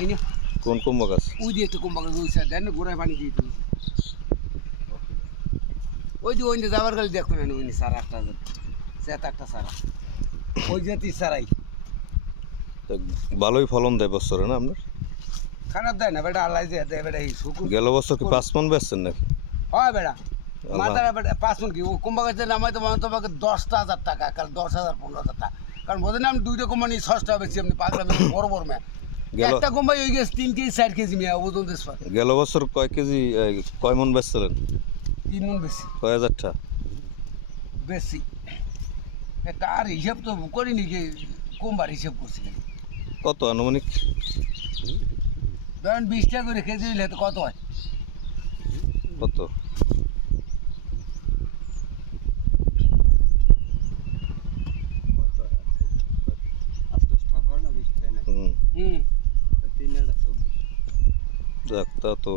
হয় না কোন কুমড়ো গাছ? ওই দিয়ে একটা কুম্বা গাছ ওই সাইড দেন না গোড়ায় পানি দিয়ে দিয়েছি ওই যে ওই যে যাবার গেলে দেখো না ওই সারা একটা সেত একটা সারা ওই যে তিন সারাই তা ভালোই ফলন দেয় বছরে না আপনার? খারাপ দেয় না বেটা আল্লাহ যে দেয় বেটা এই শুকুর গেল বছর কি 5 মণ বেচছেন নাকি? হয় বেটা মাথার বেটা 5 মণ কি ও কুম্বা গাছের নামাই তোমাকে 10,000 টাকা কাল 10,000 15,000 টাকা কারণ বোঝেন আমি দুইটা কোম্পানি সস্তা বেশি এমনি পাগলা বড় বড় মেয়ে একটা কোম্পানি ওই গেছে 3 কেজি 4 কেজি মেয়ে ওজন দেশ গেল বছর কয় কেজি কয় মণ বেচছিলেন? 3 মণ বেশি কয় হাজার টাকা বেশি তার হিসাব তো করিনি যে কোম্বার হিসাব করছি কত আনুমানিক? ধরেন 20 টাকা করে কেজি হইলে তো কত হয় কত? হুম যাক তা তো